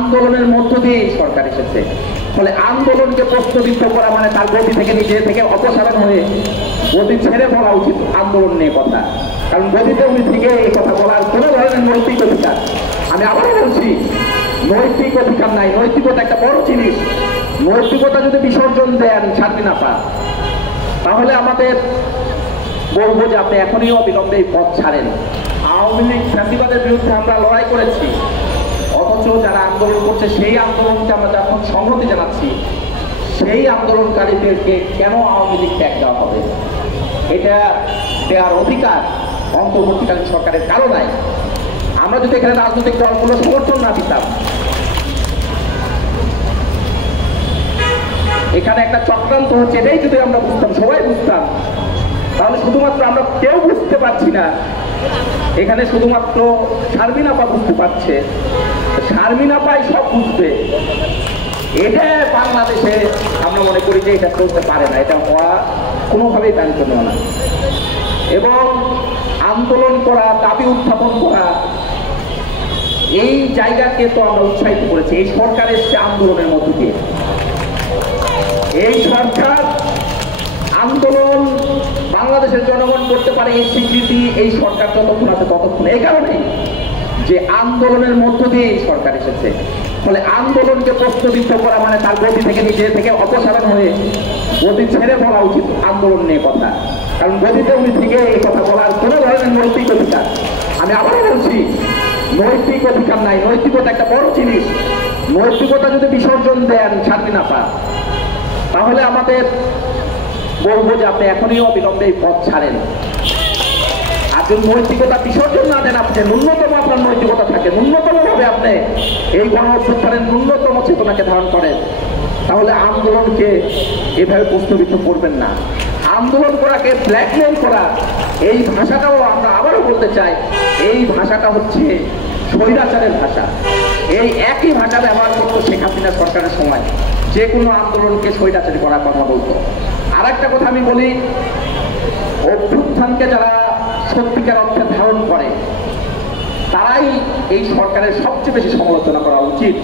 আন্দোলনের মধ্য দিয়ে সরকার এসেছে। ফলে আন্দোলনকে প্রশ্নবিদ্ধ করা মানে তার গতি থেকে নিজে থেকে অপসারণ হয়ে গতি ছেড়ে বলা উচিত আন্দোলন নিয়ে কথা। কারণ গতিতে উনি থেকে এই কথা বলার কোনো ধরনের নৈতিক অধিকার, আমি আবারও বলছি, নৈতিক অধিকার নাই। নৈতিকতা একটা বড় জিনিস। নৈতিকতা যদি বিসর্জন দেন শান্তি না পান, তাহলে আমাদের বলবো যে আপনি এখনই অবিলম্বে এই পথ ছাড়েন। আওয়ামী লীগ ফ্যাসিবাদের বিরুদ্ধে আমরা লড়াই করেছি, অথচ যারা আন্দোলন করছে সেই আন্দোলনকে আমরা যখন সংহতি জানাচ্ছি, সেই আন্দোলনকারীদেরকে কেন আওয়ামী লীগ ত্যাগ দেওয়া হবে? এটা দেওয়ার অধিকার অন্তর্বর্তীকালীন সরকারের কারো নাই। আমরা যদি এখানে রাজনৈতিক দলগুলো সমর্থন না দিতাম, এখানে একটা চক্রান্ত হচ্ছে এটাই যদি আমরা বুঝতাম, সবাই বুঝতাম, তাহলে শুধুমাত্র আমরা কেউ বুঝতে পারছি না। এখানে শুধুমাত্র শারমিন আপা বুঝতে পারছে, শারমিন আপাই সব বুঝবে। এটা বাংলাদেশে আমরা মনে করি যে এটা চলতে পারে না, এটা হওয়া কোনোভাবেই বাঞ্ছনীয় না। এবং আন্দোলন করা, দাবি উত্থাপন করা, এই জায়গাকে তো আমরা উৎসাহিত করেছি। এই সরকার এসছে আন্দোলনের মধ্য দিয়ে। এই সরকার আন্দোলন বাংলাদেশের জনগণ করতে পারে এই স্বীকৃতি এই সরকার যতক্ষণ আছে ততক্ষণ। এই কারণেই যে আন্দোলনের মধ্য দিয়ে এই সরকার এসেছে। ফলে আন্দোলনকে প্রশ্নবিদ্ধ করা মানে তার গতি থেকে নিজে থেকে অপসারণ হয়ে গতি ছেড়ে বলা উচিত আন্দোলন নিয়ে কথা। কারণ গতিতে উনি থেকে এই কথা বলার কোনো ধরনের নৈতিক অধিকার, আমি আবারও বলছি, নৈতিক অধিকার নাই। নৈতিকতা একটা বড় জিনিস। নৈতিকতা যদি বিসর্জন দেন শান্তি না পান, তাহলে আমাদের বলবো যে আপনি এখনই অবিলম্বে এই পথ ছাড়েন। আর যদি নৈতিকতা বিসর্জন না দেন, আপনি ন্যূনতম আপনার নৈতিকতা থাকে, ন্যূনতম ভাবে আপনি এই গণ অভ্যুত্থানের ন্যূনতম চেতনাকে ধারণ করেন, তাহলে আন্দোলনকে এভাবে প্রশ্নবিদ্ধ করবেন না। আন্দোলন করাকে ব্ল্যাকমেল করা, এই ভাষাটাও আমরা আবারও বলতে চাই, এই ভাষাটা হচ্ছে স্বৈরাচারের ভাষা। এই একই ভাষা ব্যবহার করতো শেখ হাসিনা সরকারের সময়, যে কোনো আন্দোলনকে স্বৈরাচারী করার কথা বলতো। আর একটা কথা আমি বলি, অভ্যুত্থানকে যারা সত্যিকার অর্থে ধারণ করে তারাই এই সরকারের সবচেয়ে বেশি সমালোচনা করা উচিত।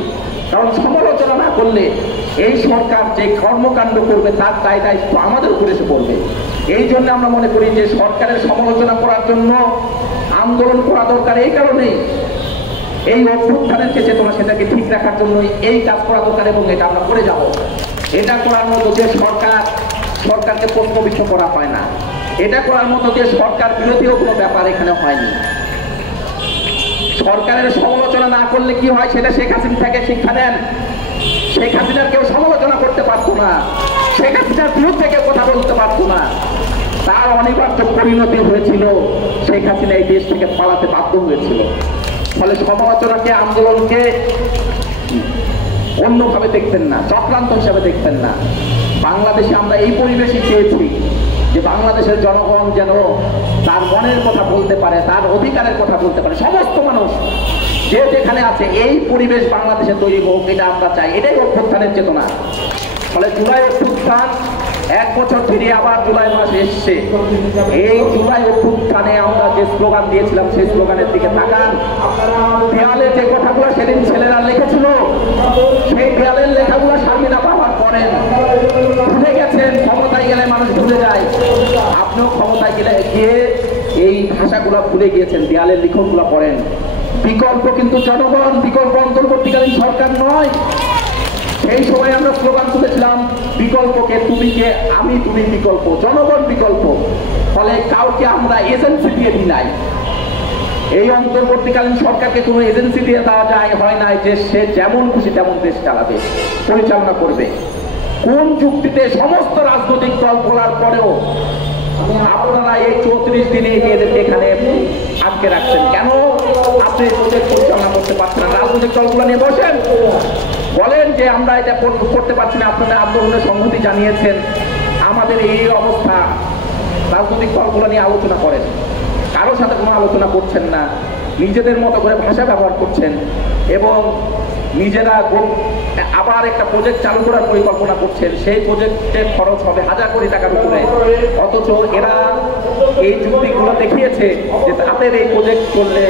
কারণ সমালোচনা না করলে এই সরকার যে কর্মকাণ্ড করবে তার দায়িত্ব আমাদের উপরে এসে পড়বে। এই জন্য আমরা মনে করি যে সরকারের সমালোচনা করার জন্য আন্দোলন করা দরকার। এই কারণেই এই অভ্যুত্থানের যে চেতনা সেটাকে ঠিক রাখার জন্যই এই কাজ করা দরকার, এবং এটা আমরা করে যাব। এটা করার মতো যে সরকারকে প্রশ্নবিদ্ধ করা হয় না, এটা করার মতো যে সরকার বিরোধীও কোনো ব্যাপার এখানে হয়নি। সরকারের সমালোচনা না করলে কি হয় সেটা শেখ হাসিনা থেকে শিক্ষা নেন। শেখ হাসিনার কেউ সমালোচনা করতে পারতো না, শেখ হাসিনার বিরুদ্ধে কেউ কথা বলতে পারতো না। তার অনিবার্য পরিণতি হয়েছিল, শেখ হাসিনা এই দেশ থেকে পালাতে বাধ্য হয়েছিল। ফলে সমালোচনাকে, আন্দোলনকে অন্যভাবে দেখবেন না, চক্রান্ত হিসাবে দেখবেন না। বাংলাদেশে আমরা এই পরিবেশই চেয়েছি যে বাংলাদেশের জনগণ যেন তার মনের কথা বলতে পারে, তার অধিকারের কথা বলতে পারে। সমস্ত মানুষ যে যেখানে আছে এই পরিবেশ বাংলাদেশে তৈরি হোক, এটা আমরা চাই। এটাই অভ্যুত্থানের চেতনা। ফলে জুলাই অভ্যুত্থান 1 বছর ফিরে আবার জুলাই মাস এসছে। এই জুলাই অভ্যুত্থানে আমরা যে স্লোগান দিয়েছিলাম সেই স্লোগানের দিকে তাকান। দেয়ালে যে কথাগুলো সেদিন ছেলেরা লিখেছিল, সেই দেয়ালের লেখাগুলো শারমিন আপা আবার করেন। ভুলে গেছেন, ক্ষমতায় গেলে মানুষ ভুলে যায়। আপনিও ক্ষমতায় গিয়ে এই ভাষাগুলো ভুলে গিয়েছেন, দেয়ালের লিখনগুলো পড়েন। বিকল্প কিন্তু জনগণ, বিকল্প অন্তর্বর্তীকালীন সরকার নয়। এই সময় আমরা স্লোগান তুলেছিলাম, বিকল্পকে তুমি কে, আমি তুমি বিকল্প, জনগণ বিকল্প। ফলে কাউকে আমরা এজেন্সি দিয়ে দিই নাই। এই অন্তর্বর্তীকালীন সরকারকে কোনো এজেন্সি দিয়ে দেওয়া যায় হয় নাই যে সে যেমন খুশি তেমন দেশ চালাবে, পরিচালনা করবে। কোন যুক্তিতে সমস্ত রাজনৈতিক দল বলার পরেও আপনারা এই 34 দিনে মেয়েদেরকে এখানে আটকে রাখছেন? কেন আপনি প্রজেক্ট পরিচালনা করতে পারছেন না? রাজনৈতিক দলগুলো নিয়ে বসেন, বলেন যে আমরা এটা করতে পারছি না। আপনাদের আন্দোলনের সংহতি জানিয়েছেন, আমাদের এই অবস্থা। রাজনৈতিক দলগুলো নিয়ে আলোচনা করেন। কারোর সাথে কোনো আলোচনা করছেন না, নিজেদের মতো করে ভাষা ব্যবহার করছেন এবং নিজেরা আবার একটা প্রজেক্ট চালু করার পরিকল্পনা করছেন। সেই প্রজেক্টে খরচ হবে 1000 কোটি টাকার উপরে, অথচ এরা এই যুক্তিগুলো দেখিয়েছে যে তাদের এই প্রজেক্ট করলে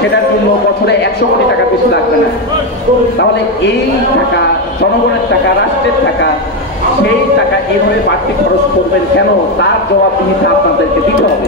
সেটার জন্য বছরে 100 কোটি টাকা বেশি লাগবে না। তাহলে এই টাকা জনগণের টাকা, রাষ্ট্রের টাকা, সেই টাকা এইভাবে বাড়তি খরচ করবেন কেন, তার জবাবদিহিতা আপনাদেরকে দিতে হবে।